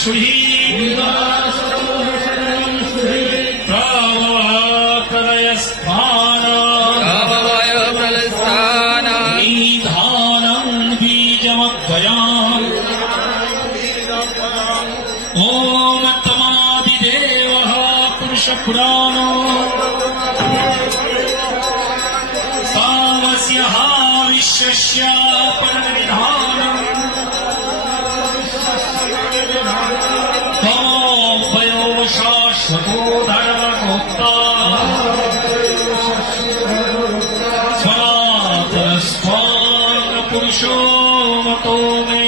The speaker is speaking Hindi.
श्रुहि प्रलयस्थान निधानं बीजमद्वयम् ॐ तमादिदेवः पुरुषपुराणो सामस्यः विश्वस्य परमनिधानम् तमोभयो शाश्वतो धर्मगोप्ता सनातनस्त्वां पुरुषो मतो मे